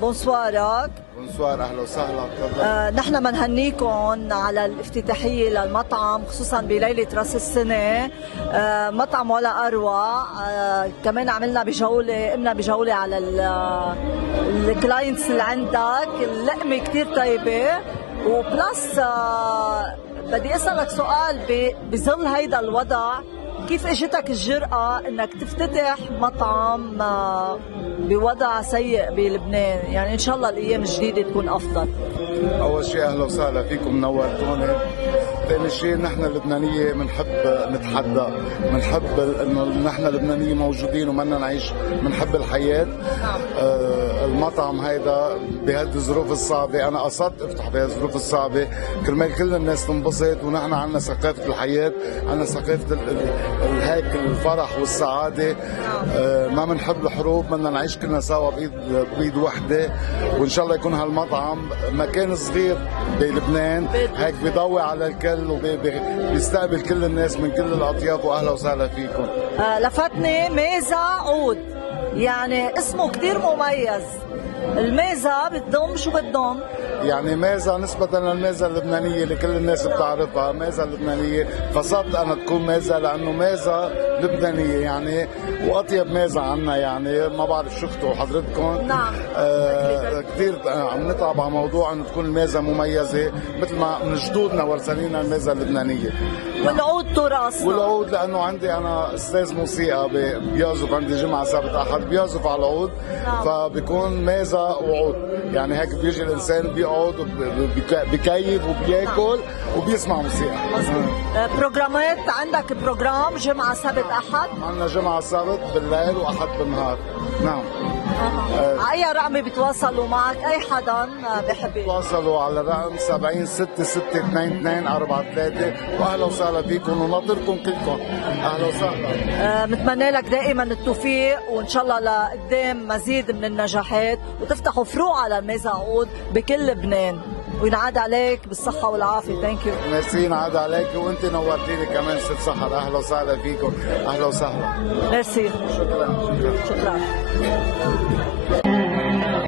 بونسوارك. بونسوار، اهلا وسهلا. تفضل. نحن بنهنيكم على الافتتاحيه للمطعم خصوصا بليله راس السنه. مطعم ولا اروع. كمان عملنا قمنا بجوله على الكلاينتس اللي عندك. اللقمه كثير طيبه وبلس. بدي اسالك سؤال بظل هيدا الوضع، كيف اجتك الجرأة انك تفتتح مطعم بوضع سيء بلبنان؟ يعني ان شاء الله الايام الجديدة تكون افضل. اول شيء اهلا وسهلا فيكم، نورتوني. ثاني شيء نحن اللبنانية بنحب نتحدى، بنحب انه نحن اللبنانية موجودين ومنا نعيش، بنحب الحياة. المطعم هيدا بهذه الظروف الصعبة، انا قصدت افتح بهالظروف الصعبة كرمال كل الناس تنبسط، ونحن عنا ثقافة الحياة، عنا ثقافة هيك الفرح والسعادة. ما بنحب الحروب، بدنا نعيش كلنا سوا بإيد وحدة. وإن شاء الله يكون هالمطعم مكان صغير بلبنان هيك بيضوي على الكل وبيستقبل كل الناس من كل الأطياف. وأهلا وسهلا فيكم. لفتني ميزة عود، يعني اسمه كتير مميز. الميزة بتضم شو بتضم؟ يعني ميزة نسبة للميزة اللبنانية اللي كل الناس بتعرفها، ميزة لبنانية. قصدت أنا تكون ميزة لأنه ميزة لبنانية يعني، وأطيب ميزة عنا يعني. ما بعرف شفتوا حضرتكم. نعم. كثير عم نتعب على موضوع أنه تكون الميزة مميزة مثل ما من جدودنا ورثانينا الميزة اللبنانية. والعود تراث. والعود لأنه عندي أنا أستاذ موسيقى بيعزف، عندي جمعة سبت أحد بيعزف على العود. نعم. فبيكون ميزة وعود، يعني هيك بيجي الإنسان بيقعد وبيكيف وبياكل وبيسمع موسيقى. بروجرامات عندك؟ بروجرام جمعة سبت أحد؟ عندنا جمعة سبت بالليل وأحد بالنهار. نعم. أي رقم بيتواصلوا معك؟ أي حدا بحب يتواصلوا على الرقم 70662242. وأهلا وسهلا فيكم وناطركم كلكم. أهلا وسهلا. متمنى لك دائما التوفيق، وإن شاء الله لقدام مزيد من النجاحات، وتفتحوا فروع على الميزة عود بكل لبنان، وينعاد عليك بالصحة والعافية. ثانك يو. ميرسي، ينعاد عليك. وانت نورتيني كمان ست سحر. اهلا وسهلا فيكم. اهلا وسهلا. ميرسي. شكرا. شكرا.